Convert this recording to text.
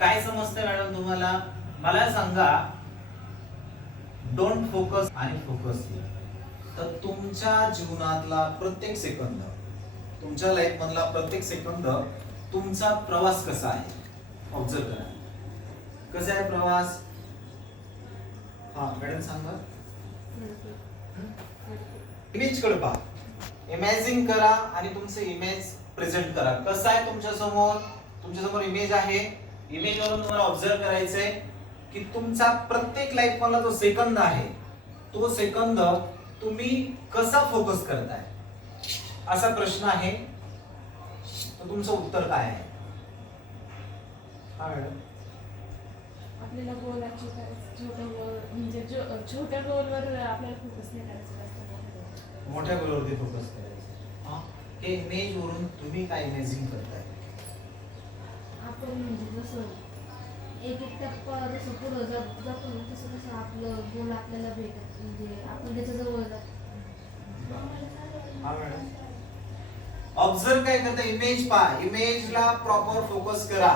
काय समजतं मॅडम तुम्हाला? मला सांगा डोंट फोकस आणि फोकस तर तुमच्या जीवनातला प्रत्येक सेकंद तुमच्या लाईफ मधला प्रत्येक सेकंद तुमचा प्रवास कसा आहे? ऑब्झर्व करा. कसा आहे प्रवास? हा मॅडम सांगा. इमेजकडे पहा. इमॅजिन करा आणि तुमचं इमेज प्रेझेंट करा. कसं आहे तुमच्यासमोर? तुमच्यासमोर इमेज आहे? इमेज वरून तुम्हाला ऑब्झर्व करायचंय की तुमचा प्रत्येक लाईफ मधला जो सेकंद आहे तो सेकंद तुम्ही कसा फोकस करताय? असा प्रश्न आहे. तर तुमचं उत्तर काय आहे? हा मॅडम आपल्याला गोल करायचं छोट्या गोल म्हणजे जो छोट्या गोलवर आपल्याला फोकस नाही करायचं जास्त मोठ्या गोलवरती फोकस करायचं. हा? हे इमेज वरून तुम्ही काय इमेजिन करताय? आपण म्हणजे जसं एक एक टप्पा जसं पुढं जात जातो ना तसं तसं आपलं गोल आपल्याला भेटत. म्हणजे आपण त्याच्याजवळ जातो ऑब्झर्व काय करता? इमेज पहा. इमेजला प्रॉपर फोकस करा.